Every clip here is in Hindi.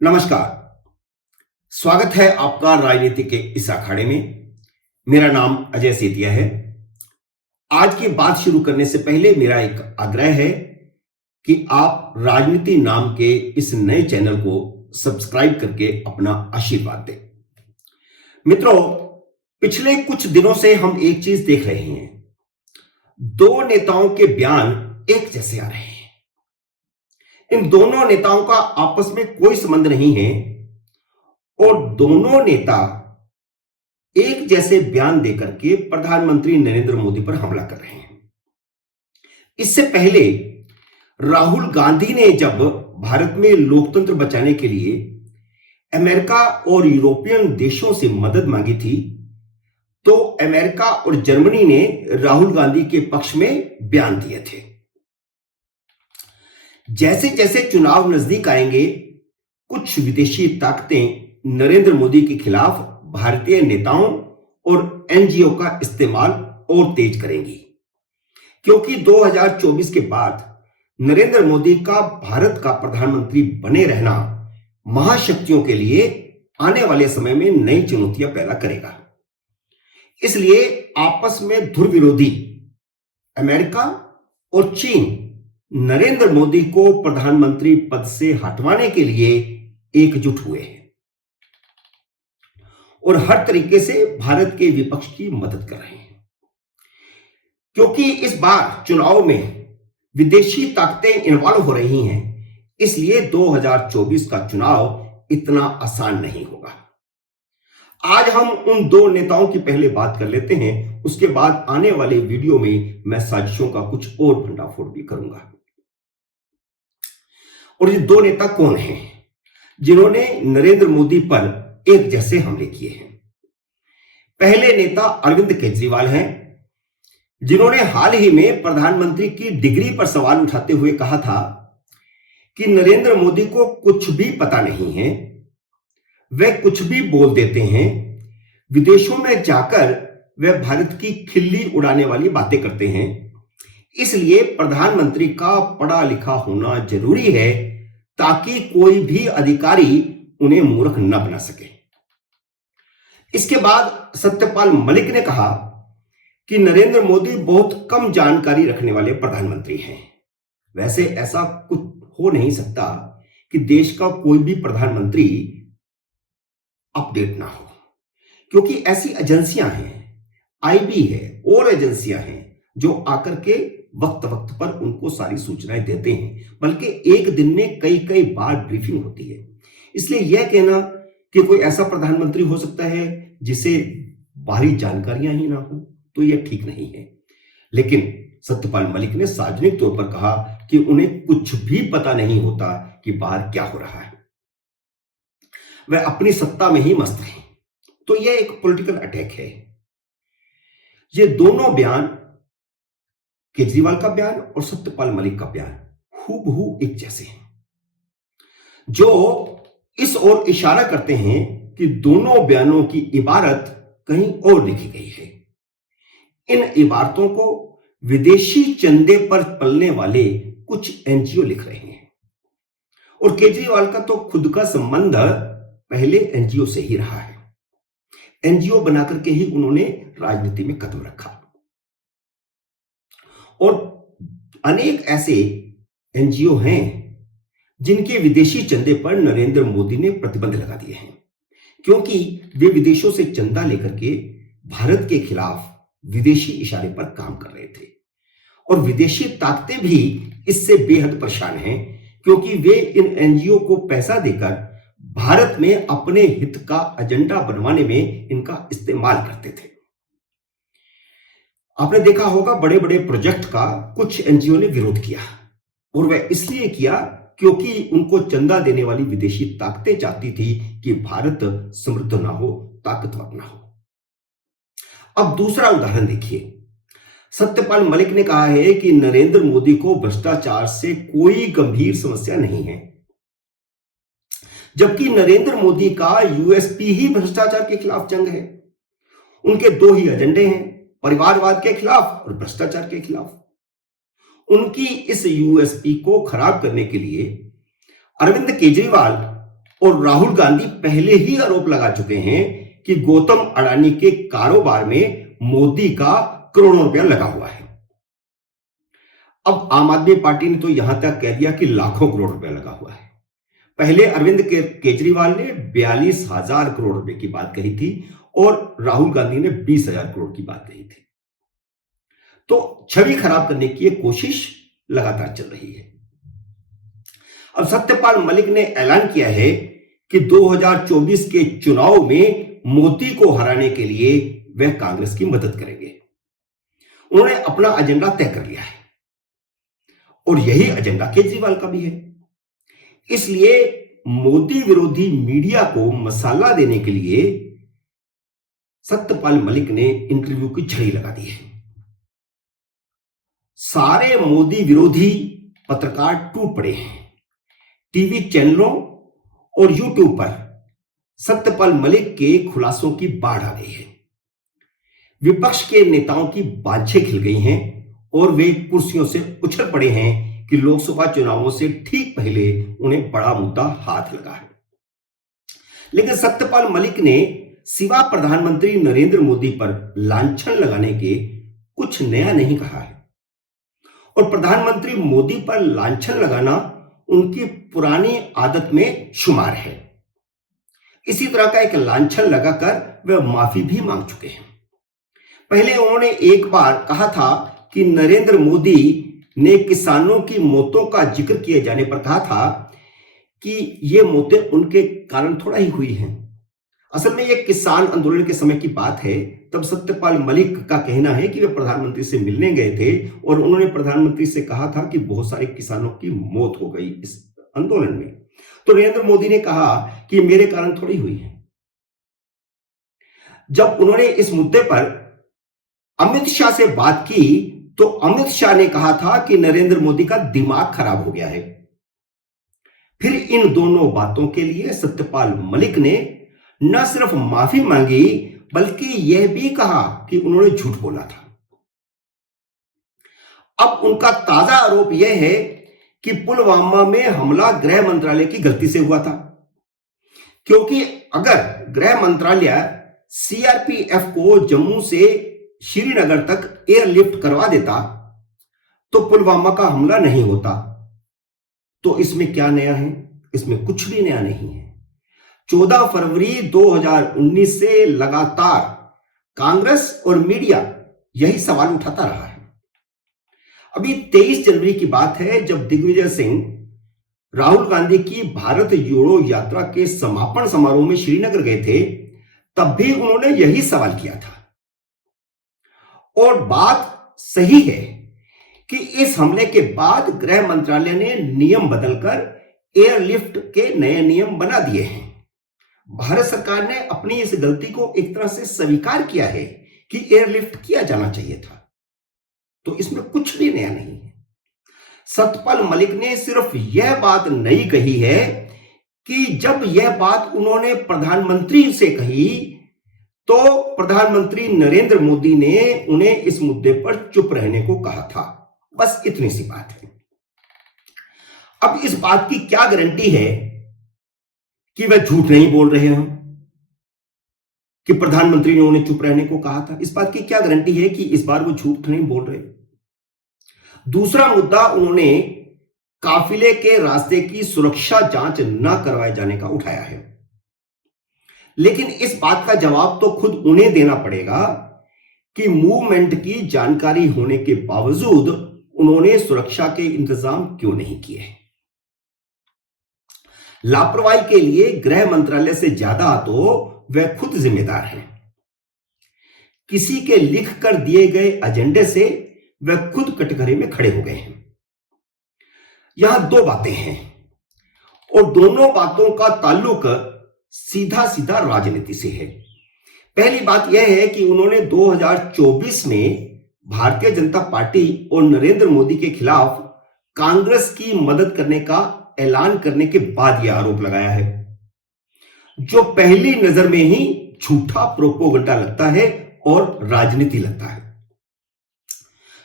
नमस्कार। स्वागत है आपका राजनीति के इस अखाड़े में। मेरा नाम अजय सेतिया है। आज की बात शुरू करने से पहले मेरा एक आग्रह है कि आप राजनीति नाम के इस नए चैनल को सब्सक्राइब करके अपना आशीर्वाद दें। मित्रों, पिछले कुछ दिनों से हम एक चीज देख रहे हैं। दो नेताओं के बयान एक जैसे आ रहे हैं। इन दोनों नेताओं का आपस में कोई संबंध नहीं है और दोनों नेता एक जैसे बयान देकर के प्रधानमंत्री नरेंद्र मोदी पर हमला कर रहे हैं। इससे पहले राहुल गांधी ने जब भारत में लोकतंत्र बचाने के लिए अमेरिका और यूरोपियन देशों से मदद मांगी थी, तो अमेरिका और जर्मनी ने राहुल गांधी के पक्ष में बयान दिए थे। जैसे जैसे चुनाव नजदीक आएंगे, कुछ विदेशी ताकतें नरेंद्र मोदी के खिलाफ भारतीय नेताओं और एनजीओ का इस्तेमाल और तेज करेंगी, क्योंकि 2024 के बाद नरेंद्र मोदी का भारत का प्रधानमंत्री बने रहना महाशक्तियों के लिए आने वाले समय में नई चुनौतियां पैदा करेगा। इसलिए आपस में ध्रुव विरोधी अमेरिका और चीन नरेंद्र मोदी को प्रधानमंत्री पद से हटवाने के लिए एकजुट हुए हैं और हर तरीके से भारत के विपक्ष की मदद कर रहे हैं। क्योंकि इस बार चुनाव में विदेशी ताकतें इन्वॉल्व हो रही हैं, इसलिए 2024 का चुनाव इतना आसान नहीं होगा। आज हम उन दो नेताओं की पहले बात कर लेते हैं, उसके बाद आने वाले वीडियो में मैं साजिशों का कुछ और भंडाफोड़ भी करूंगा। और ये दो नेता कौन हैं जिन्होंने नरेंद्र मोदी पर एक जैसे हमले किए हैं? पहले नेता अरविंद केजरीवाल हैं, जिन्होंने हाल ही में प्रधानमंत्री की डिग्री पर सवाल उठाते हुए कहा था कि नरेंद्र मोदी को कुछ भी पता नहीं है, वे कुछ भी बोल देते हैं, विदेशों में जाकर वे भारत की खिल्ली उड़ाने वाली बातें करते हैं, इसलिए प्रधानमंत्री का पढ़ा लिखा होना जरूरी है ताकि कोई भी अधिकारी उन्हें मूर्ख न बना सके। इसके बाद सत्यपाल मलिक ने कहा कि नरेंद्र मोदी बहुत कम जानकारी रखने वाले प्रधानमंत्री हैं। वैसे ऐसा कुछ हो नहीं सकता कि देश का कोई भी प्रधानमंत्री अपडेट ना हो, क्योंकि ऐसी एजेंसियां हैं, आईबी है और एजेंसियां हैं जो आकर के वक्त वक्त पर उनको सारी सूचनाएं देते हैं, बल्कि एक दिन में कई कई बार ब्रीफिंग होती है। इसलिए यह कहना कि कोई ऐसा प्रधानमंत्री हो सकता है जिसे बाहरी जानकारियां ही ना हो, तो यह ठीक नहीं है। लेकिन सत्यपाल मलिक ने सार्वजनिक तौर पर कहा कि उन्हें कुछ भी पता नहीं होता कि बाहर क्या हो रहा है, वह अपनी सत्ता में ही मस्त हैं। तो यह एक पॉलिटिकल अटैक है। ये दोनों बयान, केजरीवाल का बयान और सत्यपाल मलिक का बयान, हूबहू एक जैसे हैं, जो इस ओर इशारा करते हैं कि दोनों बयानों की इबारत कहीं और लिखी गई है। इन इबारतों को विदेशी चंदे पर पलने वाले कुछ एनजीओ लिख रहे हैं और केजरीवाल का तो खुद का संबंध पहले एनजीओ से ही रहा है। एनजीओ बनाकर के ही उन्होंने राजनीति में कदम रखा और अनेक ऐसे एनजीओ हैं जिनके विदेशी चंदे पर नरेंद्र मोदी ने प्रतिबंध लगा दिए हैं, क्योंकि वे विदेशों से चंदा लेकर के भारत के खिलाफ विदेशी इशारे पर काम कर रहे थे। और विदेशी ताकतें भी इससे बेहद परेशान हैं, क्योंकि वे इन एनजीओ को पैसा देकर भारत में अपने हित का एजेंडा बनवाने में इनका इस्तेमाल करते थे। आपने देखा होगा बड़े बड़े प्रोजेक्ट का कुछ एनजीओ ने विरोध किया, और वह इसलिए किया क्योंकि उनको चंदा देने वाली विदेशी ताकतें चाहती थी कि भारत समृद्ध ना हो, ताकतवर ना हो। अब दूसरा उदाहरण देखिए। सत्यपाल मलिक ने कहा है कि नरेंद्र मोदी को भ्रष्टाचार से कोई गंभीर समस्या नहीं है, जबकि नरेंद्र मोदी का यूएसपी ही भ्रष्टाचार के खिलाफ जंग है। उनके दो ही एजेंडे हैं, परिवारवाद के खिलाफ और भ्रष्टाचार के खिलाफ। उनकी इस यूएसपी को खराब करने के लिए अरविंद केजरीवाल और राहुल गांधी पहले ही आरोप लगा चुके हैं कि गौतम अडानी के कारोबार में मोदी का करोड़ों रुपया लगा हुआ है। अब आम आदमी पार्टी ने तो यहां तक कह दिया कि लाखों करोड़ रुपया लगा हुआ है। पहले अरविंद केजरीवाल ने 42,000 करोड़ रुपए की बात कही थी और राहुल गांधी ने 20,000 करोड़ की बात कही थी। तो छवि खराब करने की एक कोशिश लगातार चल रही है। अब सत्यपाल मलिक ने ऐलान किया है कि 2024 के चुनाव में मोदी को हराने के लिए वह कांग्रेस की मदद करेंगे। उन्होंने अपना एजेंडा तय कर लिया है और यही एजेंडा केजरीवाल का भी है। इसलिए मोदी विरोधी मीडिया को मसाला देने के लिए सत्यपाल मलिक ने इंटरव्यू की झड़ी लगा दी है। सारे मोदी विरोधी पत्रकार टूट पड़े हैं। टीवी चैनलों और यूट्यूब पर सत्यपाल मलिक के खुलासों की बाढ़ आ गई है। विपक्ष के नेताओं की बांछें खिल गई हैं और वे कुर्सियों से उछल पड़े हैं कि लोकसभा चुनावों से ठीक पहले उन्हें बड़ा मुद्दा हाथ लगा है। लेकिन सत्यपाल मलिक ने सिवा प्रधानमंत्री नरेंद्र मोदी पर लांछन लगाने के कुछ नया नहीं कहा है और प्रधानमंत्री मोदी पर लांछन लगाना उनकी पुरानी आदत में शुमार है। इसी तरह का एक लांछन लगाकर वे माफी भी मांग चुके हैं। पहले उन्होंने एक बार कहा था कि नरेंद्र मोदी ने किसानों की मौतों का जिक्र किए जाने पर कहा था कि ये मौतें उनके कारण थोड़ा ही हुई हैं। असल में यह किसान आंदोलन के समय की बात है। तब सत्यपाल मलिक का कहना है कि वे प्रधानमंत्री से मिलने गए थे और उन्होंने प्रधानमंत्री से कहा था कि बहुत सारे किसानों की मौत हो गई इस आंदोलन में। तो नरेंद्र मोदी ने कहा कि मेरे कारण थोड़ी हुई है। जब उन्होंने इस मुद्दे पर अमित शाह से बात की तो अमित शाह ने कहा था कि नरेंद्र मोदी का दिमाग खराब हो गया है। फिर इन दोनों बातों के लिए सत्यपाल मलिक ने न सिर्फ माफी मांगी बल्कि यह भी कहा कि उन्होंने झूठ बोला था। अब उनका ताजा आरोप यह है कि पुलवामा में हमला गृह मंत्रालय की गलती से हुआ था, क्योंकि अगर गृह मंत्रालय सीआरपीएफ को जम्मू से श्रीनगर तक एयरलिफ्ट करवा देता तो पुलवामा का हमला नहीं होता। तो इसमें क्या नया है? इसमें कुछ भी नया नहीं है। 14 फरवरी 2019 से लगातार कांग्रेस और मीडिया यही सवाल उठाता रहा है। अभी 23 जनवरी की बात है जब दिग्विजय सिंह राहुल गांधी की भारत जोड़ो यात्रा के समापन समारोह में श्रीनगर गए थे, तब भी उन्होंने यही सवाल किया था। और बात सही है कि इस हमले के बाद गृह मंत्रालय ने नियम बदलकर एयरलिफ्ट के नए नियम बना दिए हैं। भारत सरकार ने अपनी इस गलती को एक तरह से स्वीकार किया है कि एयरलिफ्ट किया जाना चाहिए था। तो इसमें कुछ भी नया नहीं है। सत्यपाल मलिक ने सिर्फ यह बात नहीं कही है कि जब यह बात उन्होंने प्रधानमंत्री से कही तो प्रधानमंत्री नरेंद्र मोदी ने उन्हें इस मुद्दे पर चुप रहने को कहा था। बस इतनी सी बात है। अब इस बात की क्या गारंटी है कि वह झूठ नहीं बोल रहे हैं कि प्रधानमंत्री ने उन्हें चुप रहने को कहा था? इस बात की क्या गारंटी है कि इस बार वो झूठ नहीं बोल रहे? दूसरा मुद्दा उन्होंने काफिले के रास्ते की सुरक्षा जांच न करवाए जाने का उठाया है। लेकिन इस बात का जवाब तो खुद उन्हें देना पड़ेगा कि मूवमेंट की जानकारी होने के बावजूद उन्होंने सुरक्षा के इंतजाम क्यों नहीं किए। लापरवाही के लिए गृह मंत्रालय से ज्यादा तो वह खुद जिम्मेदार हैं। किसी के लिख कर दिए गए एजेंडे से वह खुद कटघरे में खड़े हो गए हैं। यहां दो बातें हैं और दोनों बातों का ताल्लुक सीधा सीधा राजनीति से है। पहली बात यह है कि उन्होंने 2024 में भारतीय जनता पार्टी और नरेंद्र मोदी के खिलाफ कांग्रेस की मदद करने का ऐलान करने के बाद यह आरोप लगाया है, जो पहली नजर में ही झूठा प्रोपोगंडा लगता है और राजनीति लगता है,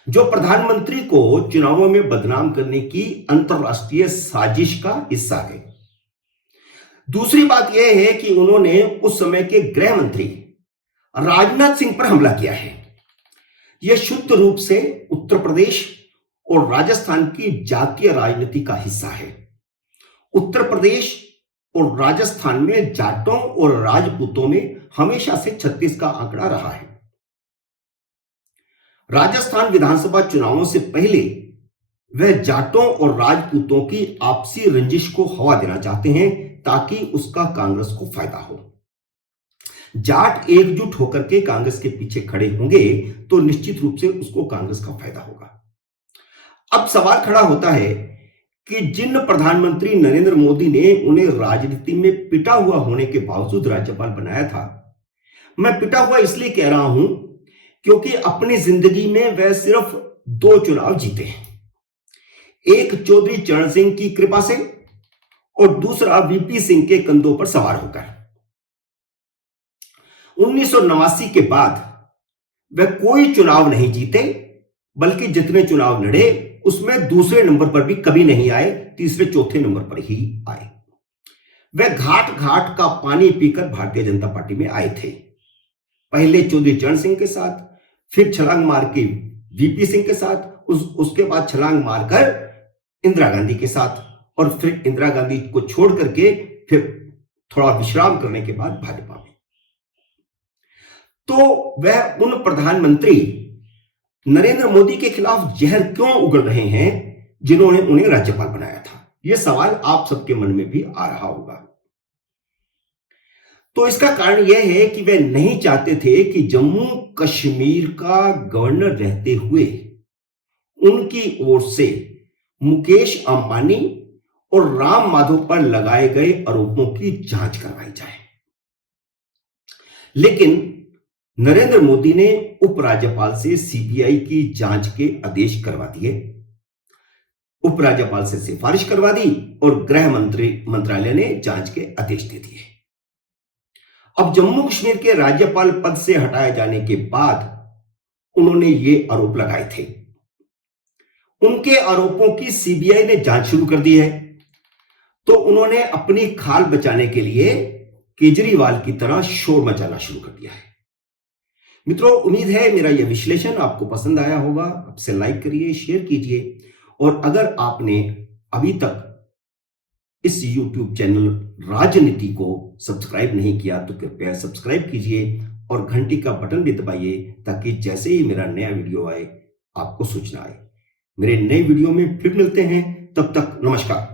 जो प्रधानमंत्री को चुनावों में बदनाम करने की अंतरराष्ट्रीय साजिश का हिस्सा है। दूसरी बात यह है कि उन्होंने उस समय के गृह मंत्री राजनाथ सिंह पर हमला किया है। यह शुद्ध रूप से उत्तर प्रदेश और राजस्थान की जातीय राजनीति का हिस्सा है। उत्तर प्रदेश और राजस्थान में जाटों और राजपूतों में हमेशा से 36 का आंकड़ा रहा है। राजस्थान विधानसभा चुनावों से पहले वह जाटों और राजपूतों की आपसी रंजिश को हवा देना चाहते हैं ताकि उसका कांग्रेस को फायदा हो। जाट एकजुट होकर के कांग्रेस के पीछे खड़े होंगे तो निश्चित रूप से उसको कांग्रेस का फायदा होगा। अब सवाल खड़ा होता है कि जिन प्रधानमंत्री नरेंद्र मोदी ने उन्हें राजनीति में पिटा हुआ होने के बावजूद राज्यपाल बनाया था, मैं पिटा हुआ इसलिए कह रहा हूं क्योंकि अपनी जिंदगी में वह सिर्फ 2 चुनाव जीते हैं, एक चौधरी चरण सिंह की कृपा से और दूसरा वीपी सिंह के कंधों पर सवार होकर। 1989 के बाद वह कोई चुनाव नहीं जीते, बल्कि जितने चुनाव लड़े उसमें दूसरे नंबर पर भी कभी नहीं आए, तीसरे चौथे नंबर पर ही आए। वह घाट घाट का पानी पीकर भारतीय जनता पार्टी में आए थे। पहले चौधरी चरण सिंह के साथ, फिर छलांग मार के वीपी सिंह के साथ, उसके बाद छलांग मारकर इंदिरा गांधी के साथ, और फिर इंदिरा गांधी को छोड़ करके फिर थोड़ा विश्राम करने के बाद भाजपा में। तो वह उन प्रधानमंत्री नरेंद्र मोदी के खिलाफ जहर क्यों उगल रहे हैं जिन्होंने उन्हें राज्यपाल बनाया था? यह सवाल आप सबके मन में भी आ रहा होगा। तो इसका कारण यह है कि वे नहीं चाहते थे कि जम्मू कश्मीर का गवर्नर रहते हुए उनकी ओर से मुकेश अंबानी और राम माधव पर लगाए गए आरोपों की जांच करवाई जाए। लेकिन नरेंद्र मोदी ने उपराज्यपाल से सीबीआई की जांच के आदेश करवा दिए, उपराज्यपाल से सिफारिश करवा दी और गृह मंत्रालय ने जांच के आदेश दे दिए। अब जम्मू कश्मीर के राज्यपाल पद से हटाए जाने के बाद उन्होंने ये आरोप लगाए थे। उनके आरोपों की सीबीआई ने जांच शुरू कर दी है, तो उन्होंने अपनी खाल बचाने के लिए केजरीवाल की तरह शोर मचाना शुरू कर दिया है। मित्रों, उम्मीद है मेरा यह विश्लेषण आपको पसंद आया होगा। आपसे लाइक करिए, शेयर कीजिए, और अगर आपने अभी तक इस YouTube चैनल राजनीति को सब्सक्राइब नहीं किया तो कृपया सब्सक्राइब कीजिए और घंटी का बटन भी दबाइए ताकि जैसे ही मेरा नया वीडियो आए आपको सूचना आए। मेरे नए वीडियो में फिर मिलते हैं, तब तक नमस्कार।